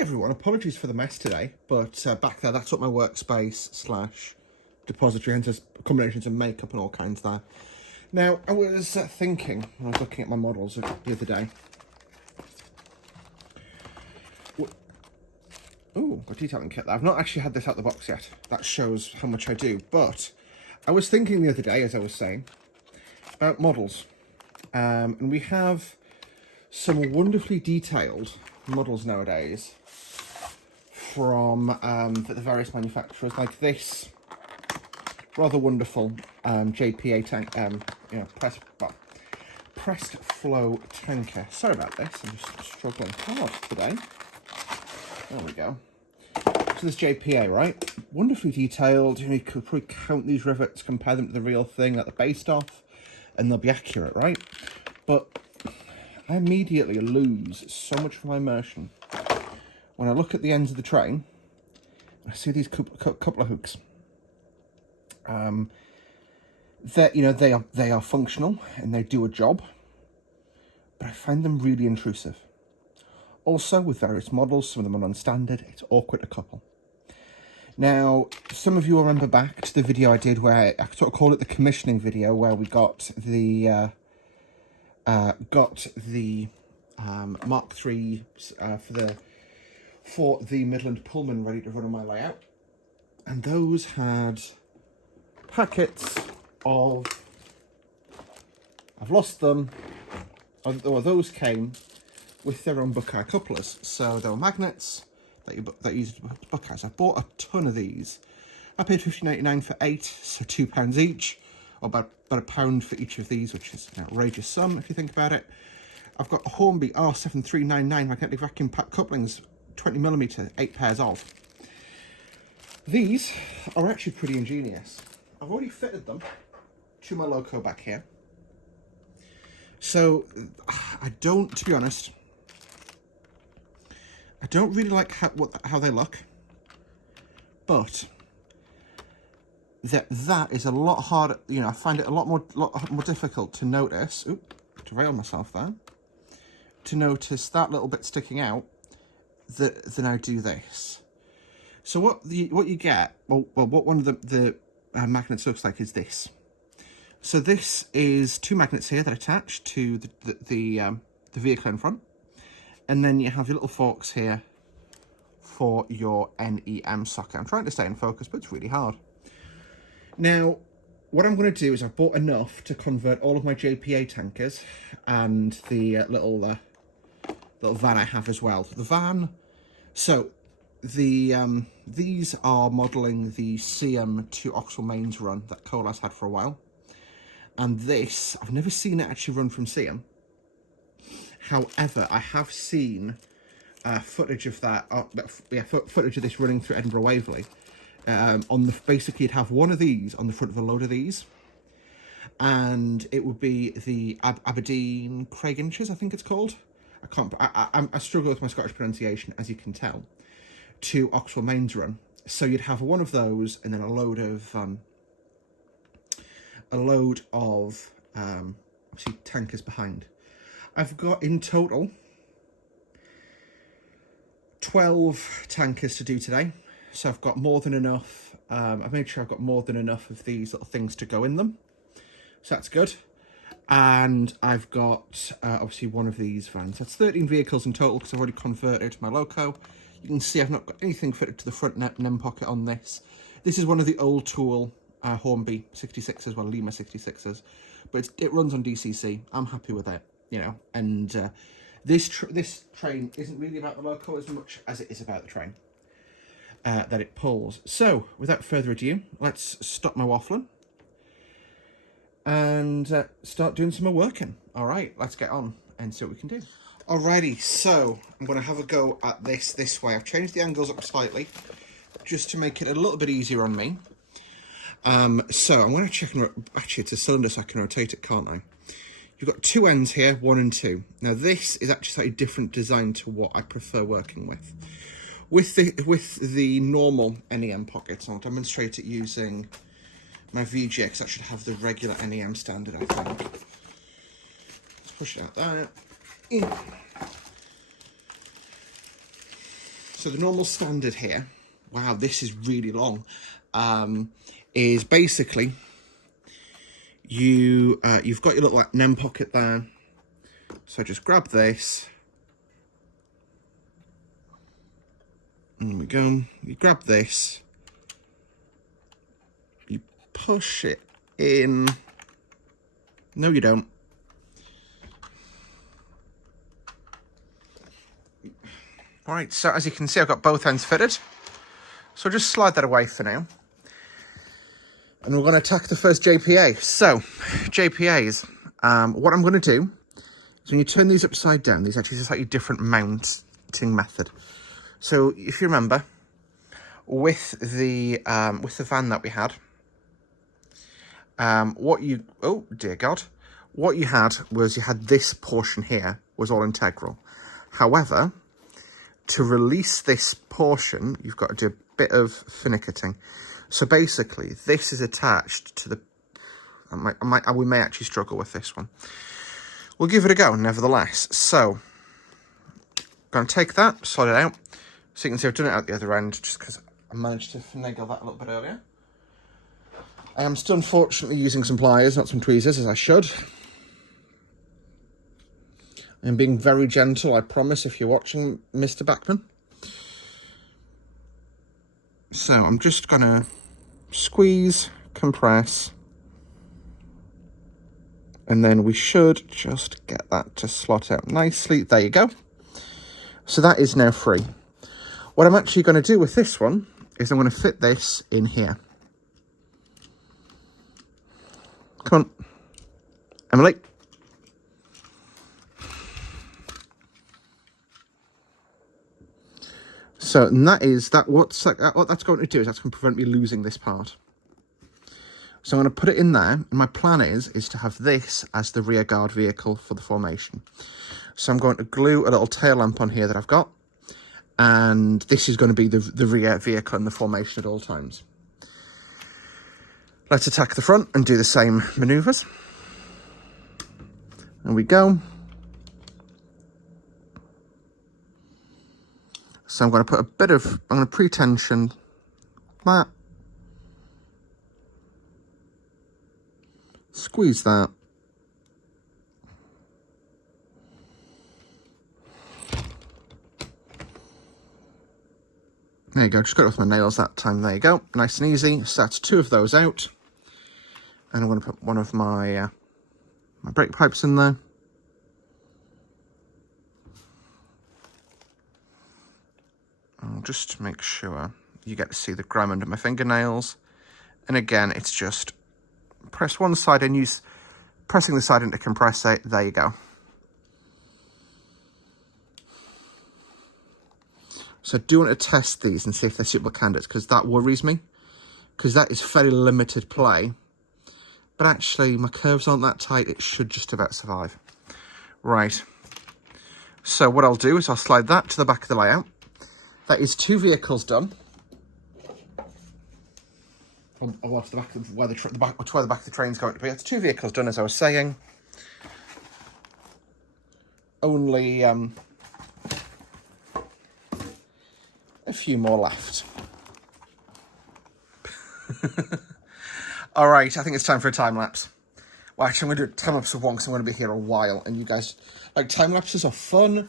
Hey everyone, apologies for the mess today, but back there, that's what my workspace slash depository, hence there's combinations of makeup and all kinds there. Now, I was thinking, when I was looking at my models the other day. Ooh, got detailing kit there. I've not actually had this out the box yet. That shows how much I do, but I was thinking the other day, as I was saying, about models. And we have some wonderfully detailed models nowadays from the various manufacturers, like this rather wonderful JPA tank, pressed flow tanker. Sorry about this, I'm just struggling hard today. There we go. So this JPA, right? Wonderfully detailed. You could probably count these rivets, compare them to the real thing that they're based off, and they'll be accurate, right? But I immediately lose so much of my immersion when I look at the ends of the train. I see these couple of hooks. That they are functional and they do a job, but I find them really intrusive. Also, with various models, some of them are non-standard. It's awkward to couple. Now, some of you will remember back to the video I did where I sort of call it the commissioning video, where we got the Mark III for the Midland Pullman ready to run on my layout, and those had packets of, I've lost them, or those came with their own Buckeye couplers. So there were magnets that you use Buckeyes. I bought a ton of these. I paid $15.99 for 8, so £2 each, or about £1 for each of these, which is an outrageous sum if you think about it. I've got a Hornby R7399 magnetic vacuum pack couplings, 20mm, 8 pairs of. These are actually pretty ingenious. I've already fitted them to my loco back here. So to be honest, I don't really like how they look, but that is a lot harder. I find it a lot more difficult to notice. Oop, derailed myself there. To notice that little bit sticking out than I do this. So what you get, what one of the magnets looks like is this. So this is 2 magnets here that attach to the vehicle in front, and then you have your little forks here for your NEM socket. I'm trying to stay in focus, but it's really hard. Now, what I'm going to do is I've bought enough to convert all of my JPA tankers and the little van I have as well. The van, so these are modelling the CM to Oxford Mains run that Colas had for a while. And this, I've never seen it actually run from CM. However, I have seen footage of that, footage of this running through Edinburgh Waverley. Basically, you'd have one of these on the front of a load of these, and it would be the Aberdeen Craig Inches, I think it's called. I struggle with my Scottish pronunciation, as you can tell, to Oxford Mains run. So you'd have one of those, and then a load of obviously tankers behind. I've got in total 12 tankers to do today, so I've got more than enough. I've made sure I've got more than enough of these little things to go in them, so that's good. And I've got obviously one of these vans. That's 13 vehicles in total because I've already converted my loco. You can see I've not got anything fitted to the front NEM pocket on this. This is one of the old tool Hornby 66s, well, Lima 66s, but it runs on DCC. I'm happy with it, and this train isn't really about the loco as much as it is about the train that it pulls. So, without further ado, let's stop my waffling and start doing some more working. All right, let's get on and see what we can do. Alrighty, so I'm going to have a go at this way. I've changed the angles up slightly just to make it a little bit easier on me. So I'm going to check, actually it's a cylinder so I can rotate it, can't I? You've got 2 ends here, 1 and 2. Now this is actually slightly different design to what I prefer working with. With the normal NEM pockets, I'll demonstrate it using my VGX. That should have the regular NEM standard, I think. Let's push it out there. So the normal standard here, wow, this is really long, is basically you've got your little like NEM pocket there. So just grab this. There we go. You grab this. You push it in. No, you don't. Right, so as you can see, I've got both ends fitted. So just slide that away for now. And we're going to attack the first JPA. So, JPAs, what I'm going to do is when you turn these upside down, there's actually a slightly different mounting method. So, if you remember, with the van that we had, what you had was you had this portion here was all integral. However, to release this portion, you've got to do a bit of finicketing. So basically, this is attached to the... we may actually struggle with this one. We'll give it a go, nevertheless. So, I'm going to take that, slide it out. So you can see I've done it out the other end, just because I managed to finagle that a little bit earlier. I am still, unfortunately, using some pliers, not some tweezers, as I should. I'm being very gentle, I promise, if you're watching, Mr. Backman. So I'm just going to squeeze, compress, and then we should just get that to slot out nicely. There you go. So that is now free. What I'm actually going to do with this one is I'm going to fit this in here. Come on, Emily. So, and what that's going to do is that's going to prevent me losing this part. So I'm going to put it in there, and my plan is to have this as the rear guard vehicle for the formation. So I'm going to glue a little tail lamp on here that I've got, and this is going to be the rear vehicle in the formation at all times. Let's attack the front and do the same manoeuvres. There we go. So I'm going to put I'm going to pre-tension that. Squeeze that. There you go, just got it with my nails that time. There you go, nice and easy. So that's two of those out. And I'm going to put one of my brake pipes in there. I'll just make sure you get to see the grime under my fingernails. And again, it's just press one side and use pressing the side in to compress it. There you go. So I do want to test these and see if they're suitable candidates, because that worries me, because that is fairly limited play. But actually, my curves aren't that tight. It should just about survive. Right. So what I'll do is I'll slide that to the back of the layout. That is two vehicles done. Well, to the back of where the back of the train's going to be. That's two vehicles done, as I was saying. Only a few more left. All right, I think it's time for a time lapse. Well, actually, I'm going to do a time lapse of one because I'm going to be here a while, and you guys, like, time lapses are fun,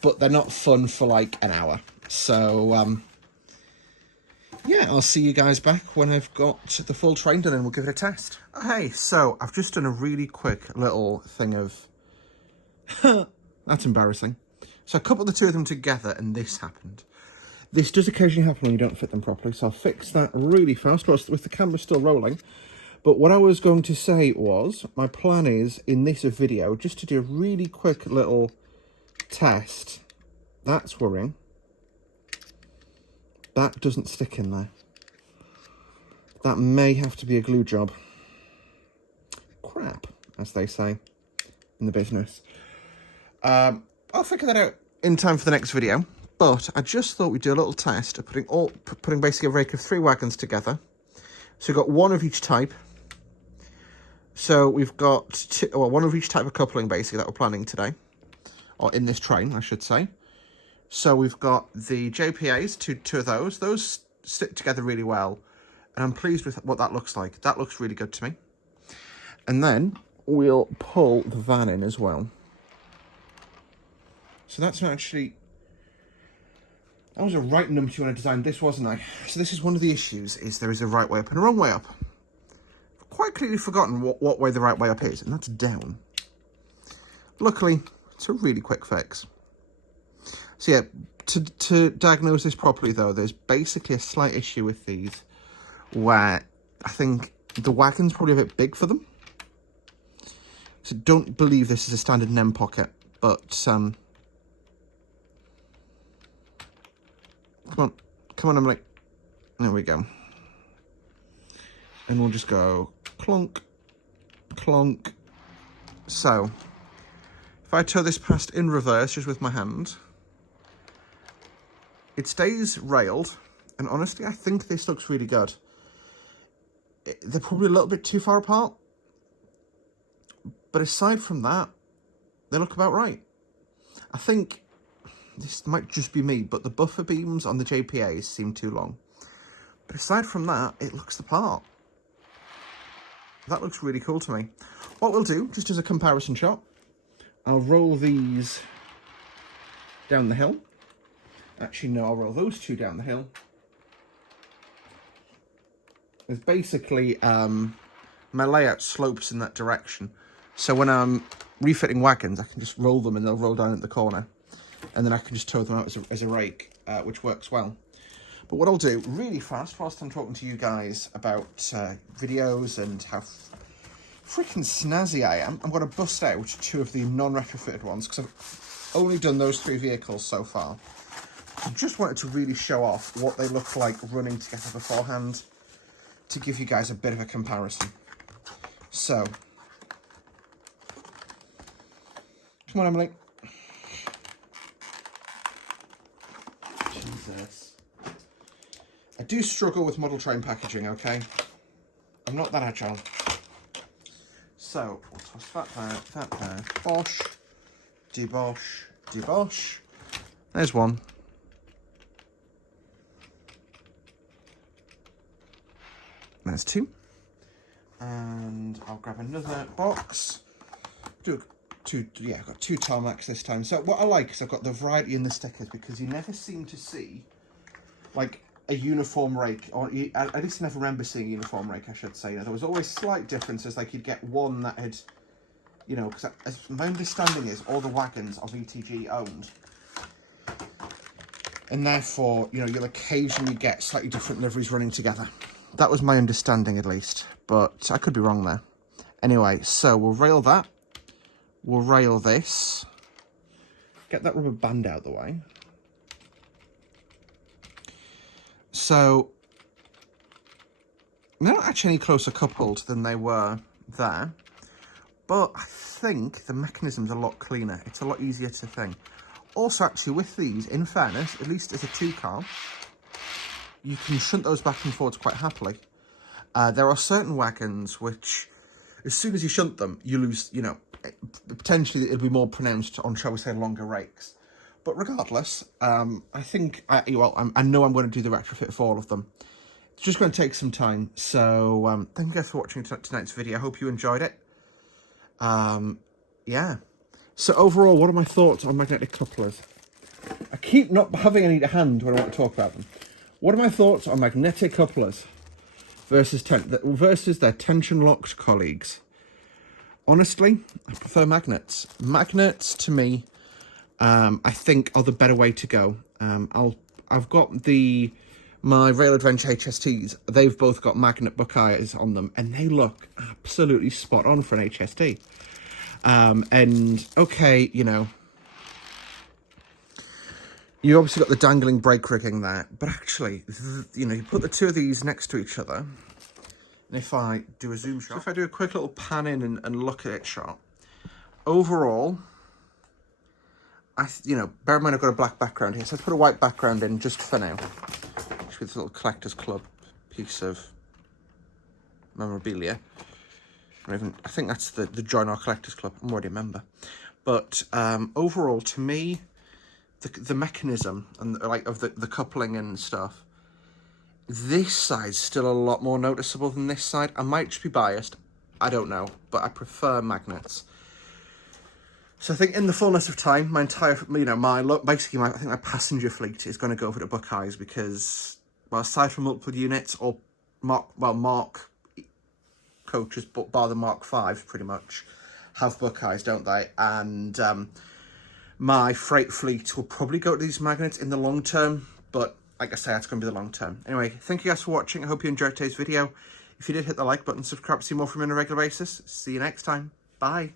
but they're not fun for like an hour. So, yeah, I'll see you guys back when I've got the full train done and we'll give it a test. Hey, so I've just done a really quick little thing of... That's embarrassing. So I coupled the two of them together and this happened. This does occasionally happen when you don't fit them properly, so I'll fix that really fast with the camera still rolling. But what I was going to say was, my plan is, in this video, just to do a really quick little test. That's worrying. That doesn't stick in there. That may have to be a glue job. Crap, as they say in the business. I'll figure that out in time for the next video. But I just thought we'd do a little test of putting basically a rake of 3 wagons together. So we've got one of each type. So we've got one of each type of coupling, basically, that we're planning today. Or in this train, I should say. So we've got the JPAs, two of those. Those stick together really well. And I'm pleased with what that looks like. That looks really good to me. And then we'll pull the van in as well. So that's not actually... I was a right numpty when I designed this, wasn't I? So this is one of the issues, is there is a right way up and a wrong way up. I've quite clearly forgotten what way the right way up is, and that's down. Luckily, it's a really quick fix. So yeah, to diagnose this properly though, there's basically a slight issue with these where I think the wagon's probably a bit big for them. So don't believe this is a standard NEM pocket, but come on, Emily. There we go. And we'll just go clunk, clunk. So if I tow this past in reverse just with my hand, it stays railed, and honestly, I think this looks really good. They're probably a little bit too far apart, but aside from that, they look about right. I think this might just be me, but the buffer beams on the JPAs seem too long. But aside from that, it looks the part. That looks really cool to me. What we'll do, just as a comparison shot, I'll roll these down the hill. Actually, no, I'll roll those two down the hill. There's basically, my layout slopes in that direction. So when I'm refitting wagons, I can just roll them and they'll roll down at the corner. And then I can just tow them out as a rake, which works well. But what I'll do really fast, whilst I'm talking to you guys about videos and how freaking snazzy I am, I'm going to bust out two of the non-retrofitted ones, because I've only done those 3 vehicles so far. I just wanted to really show off what they look like running together beforehand, to give you guys a bit of a comparison. So, come on, Emily. Jesus. I do struggle with model train packaging, okay? I'm not that agile. So, we'll toss that there. Bosh, debosh, debosh. There's one. There's two. And I'll grab another box. I've got 2 tarmacs this time. So what I like is I've got the variety in the stickers, because you never seem to see like a uniform rake, or at least I never remember seeing a uniform rake, I should say. There was always slight differences, like you'd get one that had, you know, because my understanding is all the wagons are VTG owned. And therefore, you know, you'll occasionally get slightly different liveries running together. That was my understanding, at least, but I could be wrong there. Anyway, so we'll rail that. We'll rail this. Get that rubber band out of the way. So, they're not actually any closer coupled than they were there, but I think the mechanism's a lot cleaner. It's a lot easier to thing. Also, actually, with these, in fairness, at least as a 2-car, you can shunt those back and forwards quite happily. There are certain wagons which, as soon as you shunt them, you lose, you know, potentially it'll be more pronounced on, shall we say, longer rakes. But regardless, I think, I know I'm going to do the retrofit for all of them. It's just going to take some time. So thank you guys for watching tonight's video. I hope you enjoyed it. Yeah. So overall, what are my thoughts on magnetic couplers? I keep not having any to hand when I want to talk about them. What are my thoughts on magnetic couplers versus their tension-locked colleagues? Honestly, I prefer magnets. Magnets, to me, I think are the better way to go. I've got my Rail Adventure HSTs. They've both got magnet buckeyes on them, and they look absolutely spot on for an HST. And okay, you know, you obviously got the dangling brake rigging there, but actually, you know, you put the two of these next to each other, and if I do a zoom shot, if I do a quick little pan in and look at it shot, overall, you know, bear in mind I've got a black background here, so let's put a white background in just for now. Just with this little Collector's Club piece of memorabilia. I think that's the Join Our Collectors Club. I'm already a member. But overall, to me, the mechanism and like of the coupling and stuff, this side's still a lot more noticeable than this side. I might just be biased, I don't know, but I prefer magnets. So I think in the fullness of time, my entire, you know, I think my passenger fleet is going to go over to Buckeyes because, well, aside from multiple units or Mark coaches, but bar the Mark 5s pretty much, have Buckeyes, don't they? And my freight fleet will probably go to these magnets in the long term, but like I say, it's going to be the long term. Anyway, thank you guys for watching. I hope you enjoyed today's video. If you did, hit the like button, subscribe to see more from me on a regular basis. See you next time. Bye.